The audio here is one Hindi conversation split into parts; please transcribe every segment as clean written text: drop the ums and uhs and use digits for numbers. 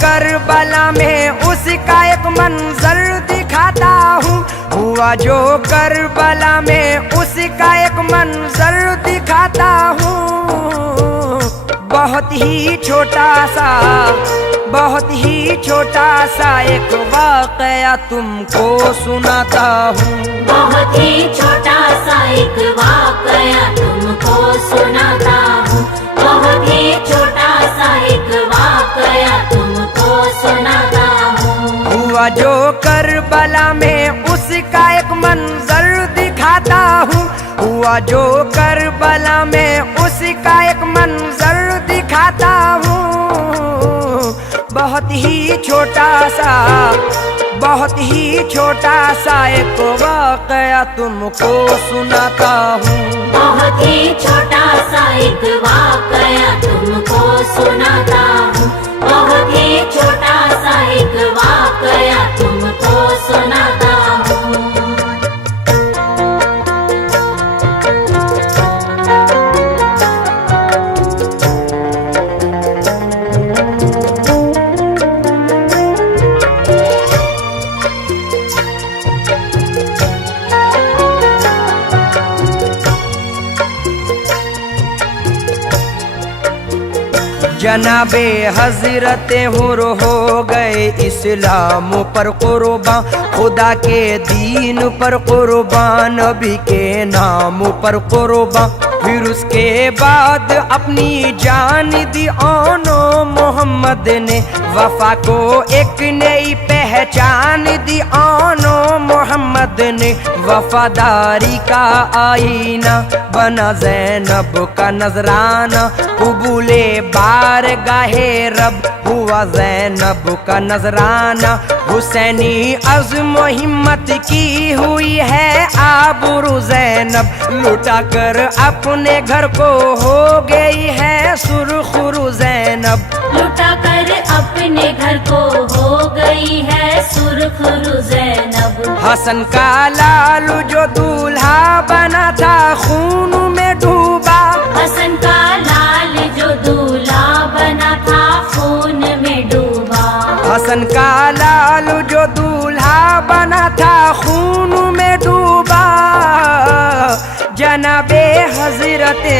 करबला में उसका एक मंजर दिखाता हूँ। हुआ जो करबला में उसका एक मंजर दिखाता हूँ। बहुत ही छोटा सा, बहुत ही छोटा सा एक वाकया तुमको सुनाता हूँ। बहुत ही छोटा सा एक वाकया तुमको सुनाता हूँ। बहुत ही छोटा सा एक वाकया तुमको सुनाता हूँ। हुआ जो करबला में उसका एक मंजर दिखाता हूँ। हुआ जो करबला में उसका एक मंजर दिखाता हूँ। बहुत ही छोटा सा, बहुत ही छोटा सा एक वाकया तुमको सुनाता हूँ। बहुत ही छोटा सा एक वाकया तुमको सुनाता हूँ। बहुत ही छोटा सा एक वाकया तुमको सुनाता हूँ। जनाबे हजरत हुर हो गए इस्लाम पर कुर्बान, खुदा के दीन पर कुर्बान, नबी के नाम पर कुर्बान। फिर उसके बाद अपनी जान दी ओनो मोहम्मद ने, वफा को एक नई पहचान दी ओनो मोहम्मद ने। वफादारी का आईना बना ज़ैनब का नजराना, कबूले बारगाहे रब हुआ ज़ैनब का नजराना। हुसैनी अज़्म हिम्मत की हुई है आबरू ज़ैनब, लुटा कर अपने घर को हो गई है सुरखरू ज़ैनब। लुटा कर अपने घर को हो गई है सुरखरू ज़ैनब। हसन का लालू जो दूल्हा बना था खून में डूबा, हसन का लाल जो दूल्हा बना था खून में डूबा। हसन का लालू जो दूल्हा बना था खून में डूबा। जनाबे हजरते,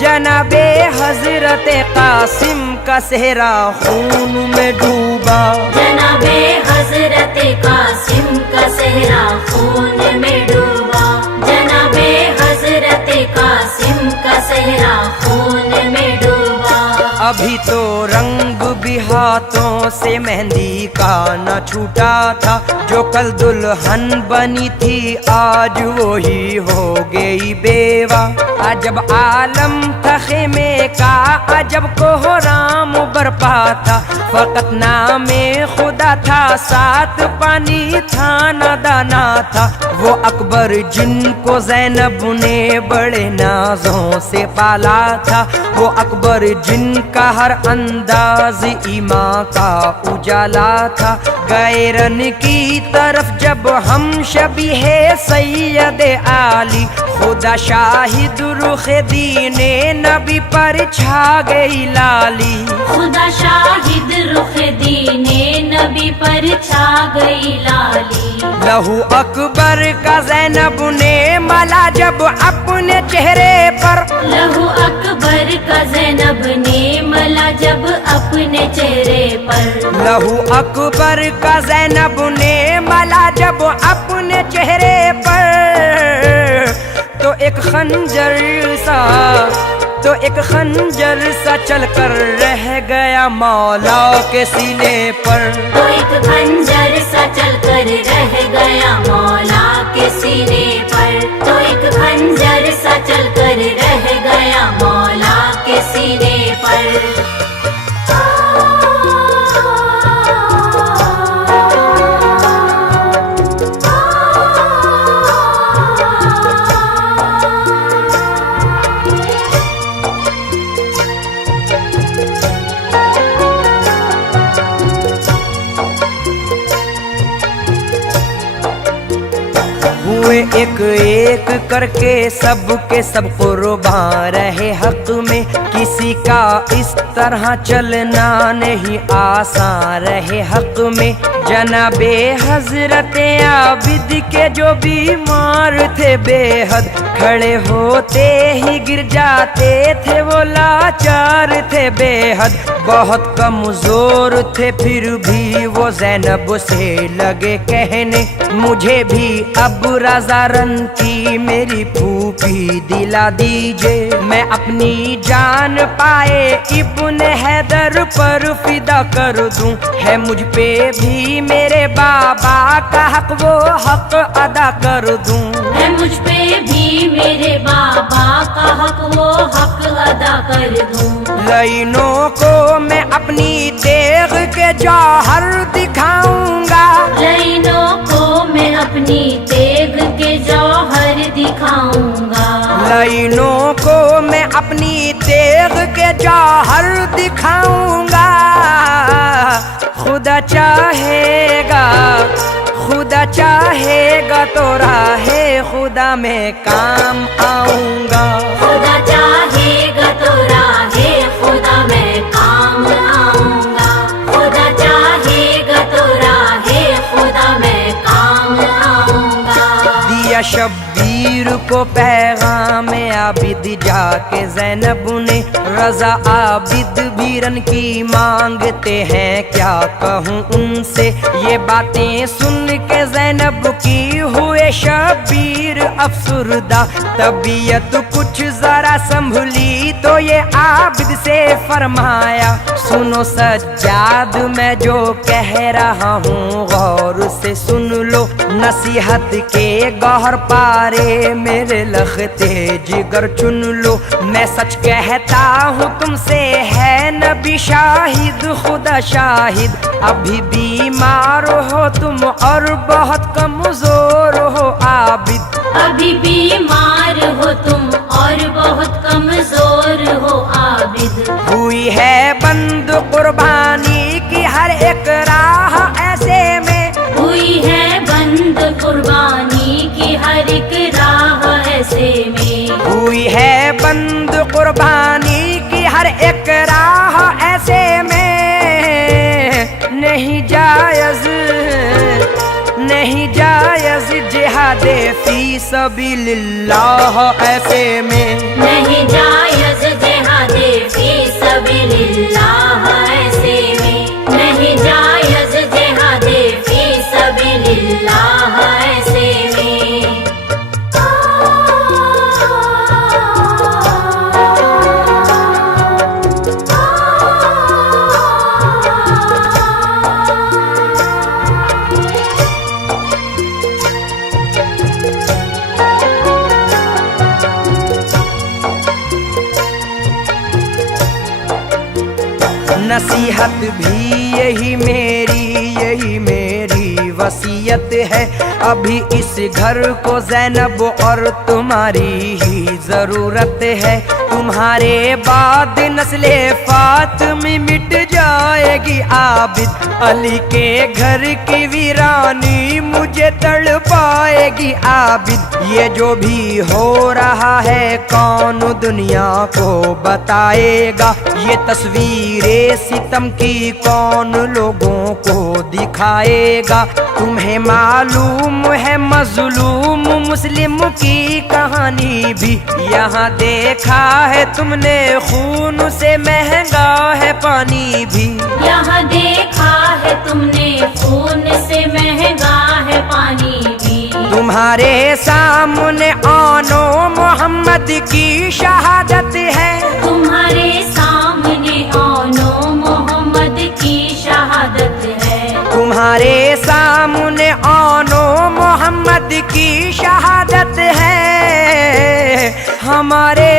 जनाबे हजरते कासिम का सेहरा खून में डूबा। जनाबे हजरते कासिम का सेहरा खून में डूबा। जनाबे हजरते कासिम का सेहरा खून में डूबा। अभी तो रंग भी हाथों से मेहंदी का न छूटा था, जो कल दुल्हन बनी थी आज वो ही हो गई बेवा। अजब आलम था खेमे का, अजब कोहराम बरपा था, फकत नामे खुदा था, साथ पानी था न दाना था। वो अकबर जिनको ज़ैनब ने बड़े नाजों से पाला था, वो अकबर जिनका हर अंदाज ईमान का उजाला था। गैरन की तरफ जब हम शबीहे सैयद आली, खुदा शाहिद रुख दीने नबी पर छा गई लाली। खुदा शाहिद रुख दीने नबी पर छा गई लाली। लहू अकबर का ज़ैनब ने मला जब अपने चेहरे पर, लहू अकबर का ज़ैनब ने मला जब अपने चेहरे पर। लहू अकबर का ज़ैनब ने मला जब अपने चेहरे पर, तो एक खंजर सा, तो एक खंजर सा चलकर रह गया मौला के सीने पर। तो एक खंजर सा चलकर रह गया मौला के सीने पर। तो एक खंजर सा चलकर रह गया मौला के सीने पर। हुए एक एक करके सबके सब कुर्बान रहे हक में, किसी का इस तरह चलना नहीं आसान रहे हक में। जनाबे हजरत आबिद के जो बीमार थे बेहद, खड़े होते ही गिर जाते थे वो लाचार थे बेहद। बहुत कमजोर थे फिर भी वो ज़ैनब से लगे कहने, मुझे भी अब रज़ा रन की मेरी फूफी दिला दीजिए। मैं अपनी जान पाए इब्न हैदर पर फिदा कर दूं, है मुझ पे भी मेरे बाबा का हक वो हक अदा कर दूं। है मुझ पे भी मेरे बाबा का हक वो हक अदा कर दूं। लाइनों को मैं अपनी तेग के जौहर दिखाऊंगा, लाइनों को मैं अपनी तेग के जौहर दिखाऊंगा। लाइनों को मैं अपनी तेग के जौहर दिखाऊंगा। खुदा चाहेगा, खुदा चाहेगा तो राहे खुदा में काम आऊंगा। खुदा चाहेगा तो राहे खुदा में काम आऊंगा। खुदा चाहेगा तो राहे खुदा में काम आऊंगा। दिया शब्बीर को पैगाम आबिद जाके ज़ैनब ने, रज़ा आबिद भी रन की मांगते हैं क्या कहूँ उनसे। ये बातें सुन के ज़ैनब की हुए शब्बीर अफसुरदा, तबीयत कुछ जरा संभली तो ये आबिद से फरमाया, सुनो सज्जाद मैं जो कह रहा हूँ गौर से सुन लो। नसीहत के गौहर पारे मेरे लखते जिगर चुन लो। मैं सच कहता हूँ तुमसे है नबी शाहिद, खुदा शाहिद। अभी बीमार हो तुम और बहुत कमजोर हो आबिद, अभी बीमार हो तुम और बहुत कमजोर हो आबिद। हुई है बंद कुर्बानी की हर एक राह ऐसे में, हुई है बंद कुर्बानी की हर एक राह ऐसे में। हुई है बंद कुर्बानी की हर एक राह ऐसे में। नहीं जायज़, नहीं जायज़ जिहादे फी सबीलिल्लाह ऐसे में। नहीं जायज़ जिहादे फी सबीलिल्लाह ऐसे में। नहीं जायज़ जिहादे फी सबीलिल्लाह ऐसे में। नसीहत भी यही मेरी वसीयत है। अभी इस घर को ज़ैनब और तुम्हारी ही ज़रूरत है। तुम्हारे बाद नस्ले फातिमी मिट जाएगी आबिद, अली के घर की वीरानी मुझे तड़पाएगी आबिद। ये जो भी हो रहा है कौन दुनिया को बताएगा, ये तस्वीरें सितम की कौन लोगों को दिखाएगा। तुम्हें मालूम है मजलूम मुस्लिम की कहानी भी, यहाँ देखा है तुमने खून से महंगा है पानी भी। यहाँ देखा है तुमने खून से महंगा है पानी भी। तुम्हारे सामने आनो मोहम्मद की शहादत है, तुम्हारे सामने आनो मोहम्मद की शहादत है। तुम्हारे सामने आनो मोहम्मद की शहादत है। हमारे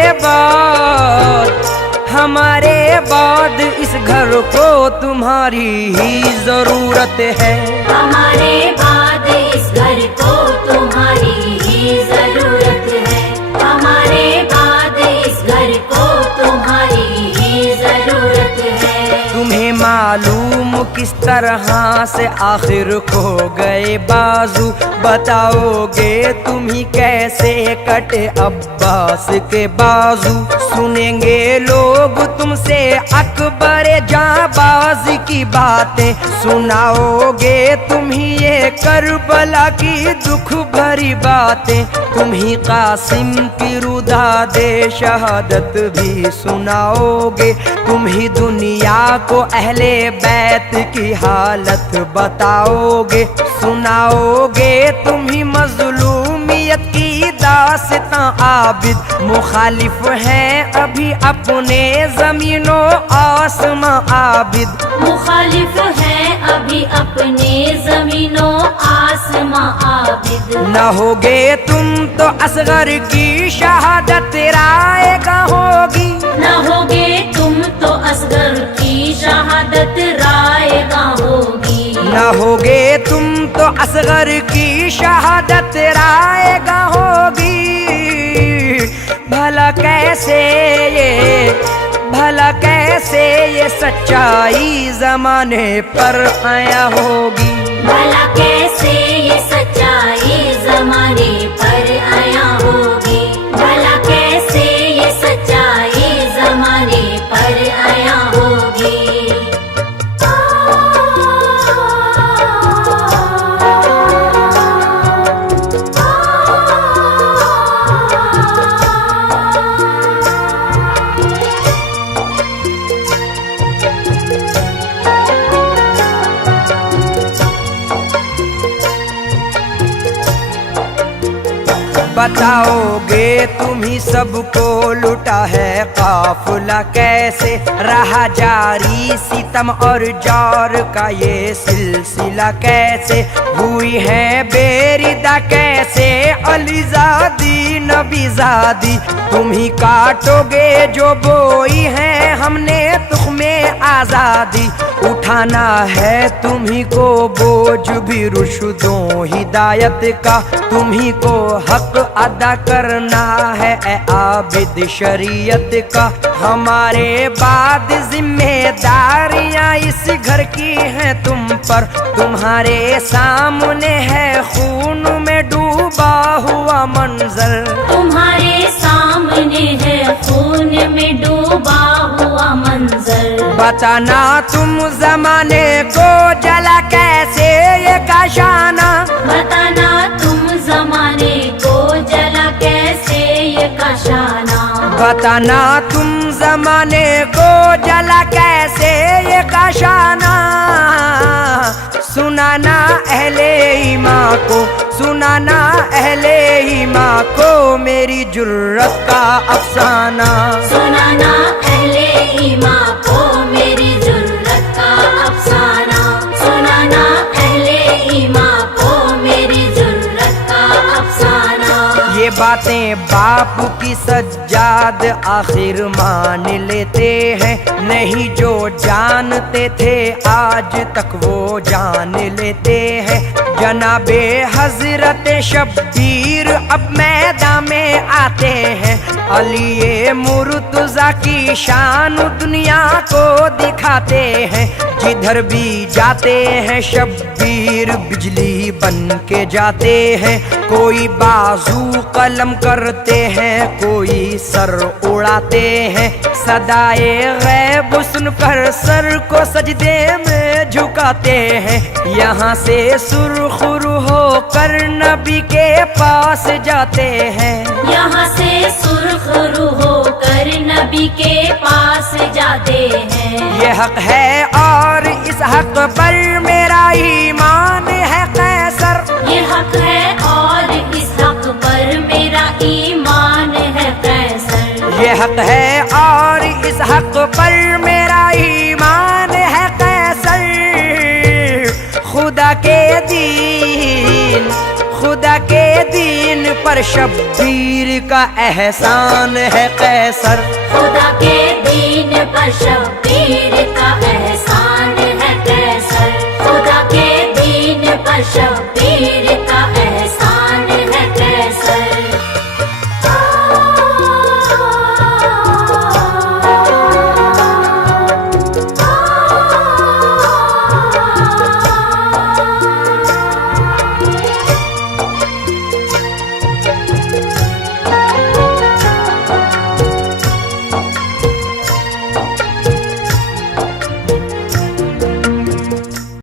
बाद इस घर को तुम्हारी ही जरूरत है। हमारे बाद इस घर को तुम्हारी ही जरूरत है। हमारे बाद इस घर को तुम्हारी ही जरूरत है। तुम्हें मालूम किस सरहा से आखिर खो गए बाजू, बताओगे तुम ही कैसे कटे अब्बास के बाजू। सुनेंगे लोग तुमसे अकबर जाबाज की बातें, सुनाओगे तुम ही ये करबला की दुख भरी बातें। तुम ही कासिम की रुदा दे शहादत भी सुनाओगे, तुम ही दुनिया को अहले बैत की हालत बताओगे। सुनाओगे तुम ही मजलूमियत की दास्तां आबिद, मुखालिफ हैं अभी अपने जमीनों आसमां आबिद। मुखालिफ हैं अभी अपने जमीनों आसमां आबिद। न होगे तुम तो असगर की शहादत रायगा होगी, न होगे तुम तो असगर की शहादत रायगा होगी। न होगे तुम तो असगर की शहादत रायगा होगी। भला कैसे ये सच्चाई जमाने पर आया होगी। भला कैसे ये सच्चाई जमाने पर आया होगी। भला कैसे ये सच्चाई जमाने पर आया होगी। बताओगे तुम ही सबको लुटा है काफिला कैसे, रहा जारी सितम और जार का ये सिलसिला कैसे। हुई है बेरिदा कैसे अलीजादी नबीजादी, तुम ही काटोगे जो बोई है हमने तुख्मे आजादी। उठाना है तुम ही को बोझ भी रुशदों हिदायत का, तुम ही को हक अदा करना है ए आबिद शरीयत का। हमारे बाद जिम्मेदारियां इस घर की हैं तुम पर, तुम्हारे सामने है खून में डूबा हुआ मंजर। तुम्हारे सामने है खून में डूबा हुआ मंजर। बताना तुम जमाने को जला कैसे ये काशाना, बताना तुम जमाने को जला कैसे ये काशाना। बताना तुम जमाने को जला कैसे ये काशाना। सुनाना अहले ईमान को, सुनाना अहले ईमान को मेरी जुर्रत का अफसाना। सुनाना अहले ईमान को मेरी जुर्रत का अफसाना। सुनाना अहले ईमान को मेरी जुर्रत का अफसाना। ये बातें बाप की सज्जाद आखिर मान लेते हैं, नहीं जो जानते थे आज तक वो जान लेते हैं। जनाबे हजरत शब्बीर अब मैदान में आते हैं, अली मुर्तजा की शान दुनिया को दिखाते हैं। जिधर भी जाते हैं शब्बीर बिजली बन के जाते हैं, कोई बाजू कलम करते हैं कोई सर उड़ाते हैं। सदाए गैब सुनकर सर को सजदे में झुकाते हैं, यहाँ से सुरखुरु होकर नबी के पास जाते हैं। यहाँ से सुरखुरु होकर नबी के पास जाते हैं। ये हक है और इस हक पर मेरा ईमान है कैसर। ये हक है और इस हक पर मेरा ईमान है कैसर। ये हक है और इस हक पर मेरा ईमान है कैसर। खुदा के दीन पर शब्बीर का एहसान है कैसर। खुदा के दीन पर शब्बीर का एहसान है कैसर। खुदा के दीन पर शब्बीर